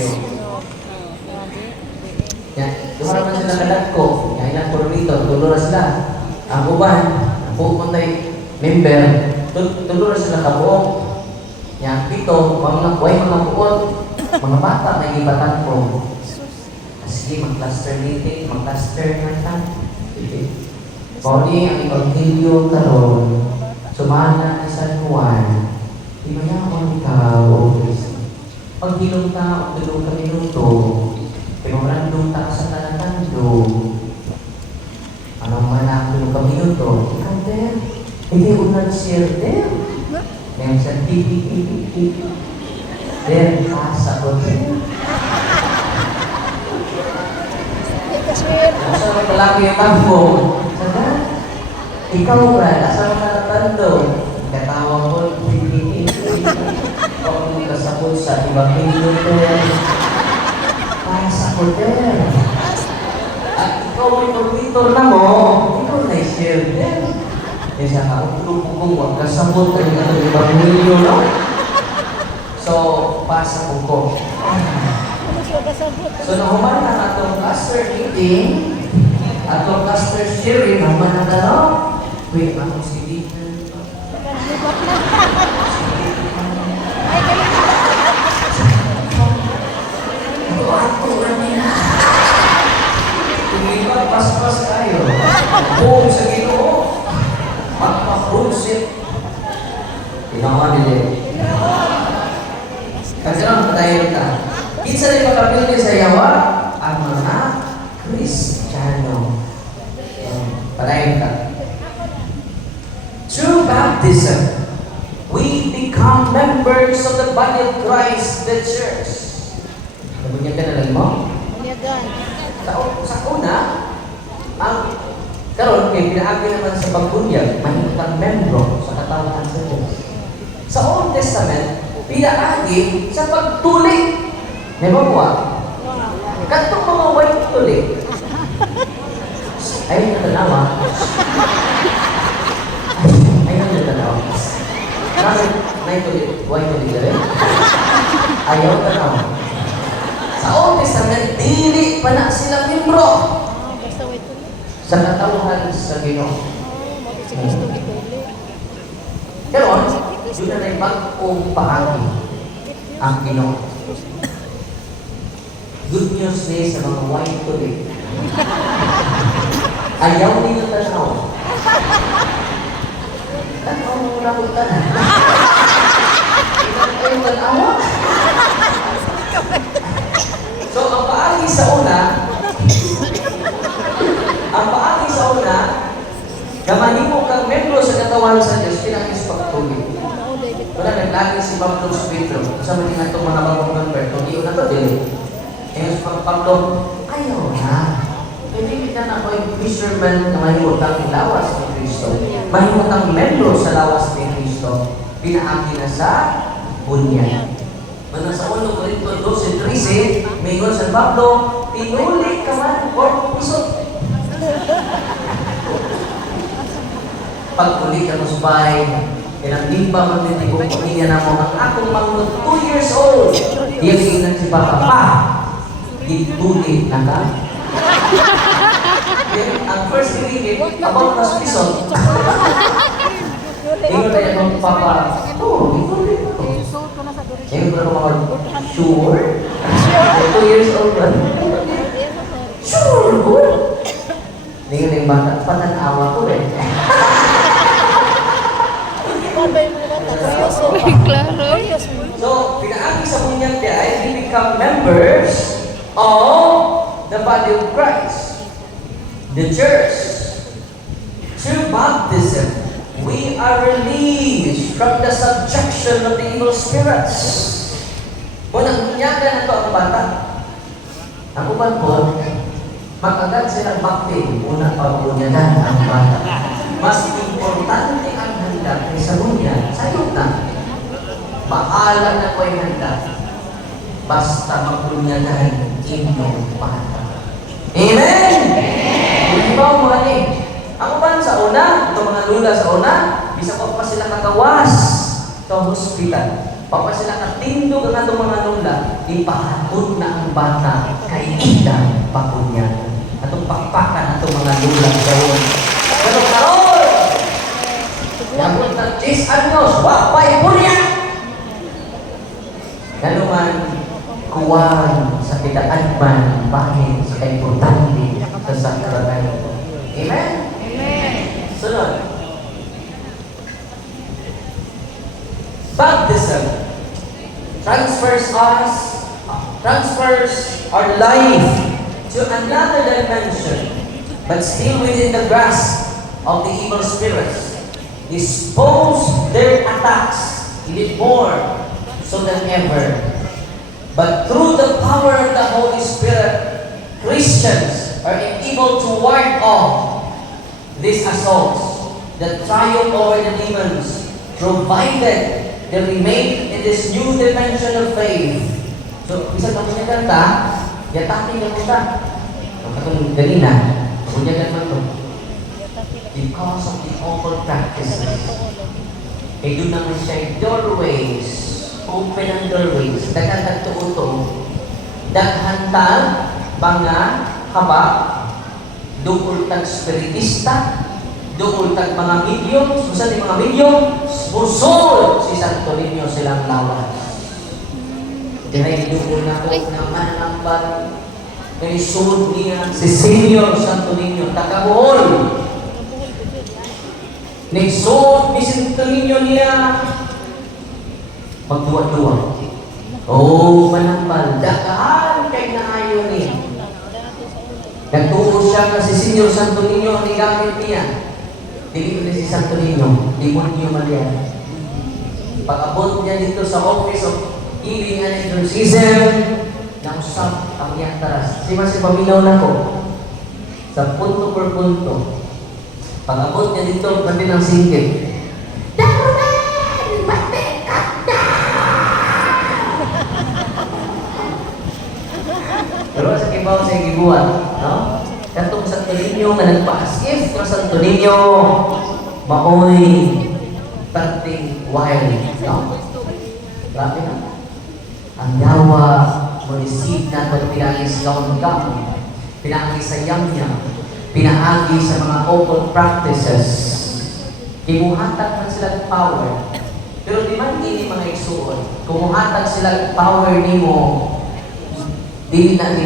you. Yan, duha naman sila kadat ko. Yan ilang puro rito, tulo na. Ang uban, ang pupunta member, tu- tulo na sila kabuok. Yan, pito, mga buhay mga buot, mga bata na ibatan ko. Sige, mag-cluster meeting, mag-cluster na. Sige. Pauli ang Ebanghelyo karon, sumana ni San Juan, O Kristo. Pag hilong ka, o tulong ka minuto, pinurandong ta sa talatando, anong man ang tulong ka minuto, ikaw din, hindi nag-share din. Ngayon sa pipi-pipi-pipi, din, pasa ko din. Asa mo palagi yung tambo? Sana? Ikaw ba? Asa mo natatando? Katawa ko, pipi-pipi. Ako mo sa ibang minuto. Pasa ko din. At ikaw may pag-vitor na mo, ikaw na i-share din. Eh sa kautulog ko kung huwag kasabot ka ng ibang milyo, no? So, pasa ko ko. So, nahuman na atong cluster meeting, atong cluster sharing, nahuman na talo. Wait, ako si Deacon. Lang patayin ka. Kinsa rin makapili sa yawa ang mga Kristiyano. Patayin ka. Through baptism, we become members of the body of Christ, the church. Nabunyan ka na lang mo? Sa, sa una, ang karon kay pinaagi naman sa pagbunyag, mahimutang membro sa katawan sa Testament, pinaagi sa pagtuli. Di ba po? Katong mga white tuli. Ay, natanawa. Ay, natanawa. Bakit may tuli? White tuli ka rin? Ayaw tanawa. Sa Old Testament, dili pa na sila membro sa katauhan sa Ginoo. Pero, yun na bagong paagi ang Ginoo. Good news ni sa mga white tuloy. Ayaw nila tanaw. Tanaw mo na kung tanaw. Ayaw tanawa. So, ang paagi sa una, ang paagi sa una, gamanin mo kang membro sa katawan sa Diyos, pinakis pagtuloy. Naglagi si Pablo Pedro. Sa mga nga itong mga bagong member, hindi yun na to, dili. Eh, sa Pablo, ayaw na. Hindi kita na ko yung fisherman na mahimutang lawas ni Kristo. Mahimutang membro sa lawas ni Kristo. Pinaaki na sa bunya. Mana sa 1 Corinto 12.13, may sa Pablo, pinuli ka man o piso. Pagtuli ka mo sa mo din ko pamilya na mo ang akong mga 2 years old. Diyan tingnan si Papa, pa, gituli na ka. Then, ang first tingin, about mas piso. Ingon tayo ng Papa, oh, gituli na ko. Ingon ko mga, sure? 2 years old ba? Sure, good. Ningon yung bata, members of the body of Christ, the church. Through baptism, we are released from the subjection of the evil spirits. Kung nagbunyagan na ito ang bata, ang uban po, makagat silang baptism, una pagbunyagan ang bata. Mas importante ang handa kaysa bunyag. Sayot na. Maalam na ko'y handa. Basta magbunyagan inyong bata. Amen! Hindi ba mo ani? Ang uban sa una, itong mga lula sa una, bisa pa pa sila kagawas sa hospital. Pa pa sila katindog ang atong mga lula. ipahatod na ang bata kay Ida Pakunyan. Atong pakpakan atong mga lulang gawon. Pero karon, Yabot na 10 anos, wapay punya! Lalo man, kuwan sa kidaan man, bahin sa kaimportante sa sakramento. Amen? Amen. Sunod. Baptism transfers transfers our life to another dimension, but still within the grasp of the evil spirits. Dispose their attacks even more so than ever. But through the power of the Holy Spirit, Christians are able to ward off these assaults that triumph over the demons, provided they remain in this new dimension of faith. So, isa ka muna kanta, yatakin ka muna. Ang katong ganina, kunyagan man to. Because of the awful practices. Eh, doon naman siya doorways. Open ang doorways. Dagan nagtuuto. Daghan ta, mga haba, doon tag spiritista, doon tag mga medium, susa ni mga medium, musol si Santo Niño silang lawas. Diray doon na po na mananamban, kay sunod niya si Senior Santo Niño, tagabuhol. Nagsuot ni Santo Niño niya, magduwa-duwa. Oh, manambal, dakaan kay naayon ni. Nagturo siya na si Senyor Santo Niño ang gamit niya. Dili ko si Santo Niño, demonyo man yan. Pag-abot niya dito sa office of healing and exorcism, nausap ang iyang taras. Si Masi paminaw na ko. Sa punto per punto. Pag-abot niya dito, pati ng singkit. Matikap na! Pero sa kibaw sa gibuhat, Niño nga nagpa-as-if ka Santo Niño, maoy tanting wild, no? Grabe na. Ang yawa, munisip na ito pinangis kaon ka, pinangis sa yam niya, pinaagi sa mga occult practices. Kimuhatag man sila ng power. Pero di man ini mga igsuon. Kumuhatag sila ng power nimo, dili na